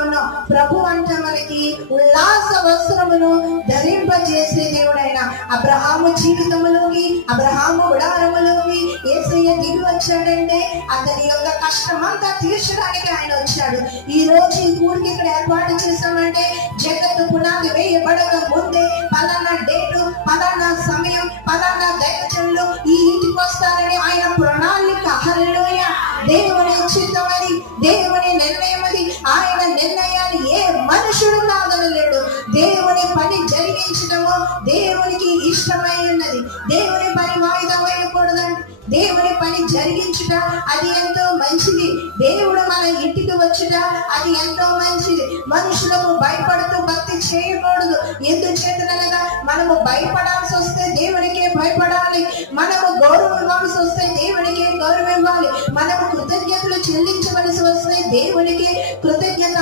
ప్రభు అంట మనకి ఉల్లాస వస్త్రమును ధరింపజేసే దేవుడైన అబ్రహాము జీవితంలోకి, అబ్రహాము గుడారములోకి యేసయ్య దిగి వచ్చాడంటే అతని యొక్క కష్టమంతా తీర్చడానికి ఆయన వచ్చాడు. ఈ రోజు ఈ ఊరికి ఇక్కడ ఏర్పాటు చేశామంటే జగత్తు పునాది వేయబడక ముందే పలానా డేటు, పలానా సమయం, పలానా దైవజనులు ఈ ఇంటికి వస్తారని ఆయన ప్రణాళిక. హల్లెలూయా! దేవుని చిత్తమది, దేవుని నిర్ణయమది. ఆయన నిర్ణయాన్ని ఏ మనుషుడు కాదనలేడు. దేవుని పని జరిగించడము దేవునికి ఇష్టమై ఉన్నది. దేవుని పని వాయిదా వేయకూడదండి. దేవుని పని జరిగించుట అది ఎంతో మంచిది. దేవుడు మన ఇంటికి వచ్చుట అది ఎంతో మంచిది. మనుషులకు భయపడుతూ భక్తి చేయకూడదు. ఎందుచేతనగా మనము భయపడాల్సి వస్తే దేవునికే భయపడాలి. మనము గౌరవం ఇవ్వాల్సి వస్తే దేవునికే గౌరవం ఇవ్వాలి. మనము కృతజ్ఞతలు చెల్లించవలసి వస్తే దేవునికి కృతజ్ఞత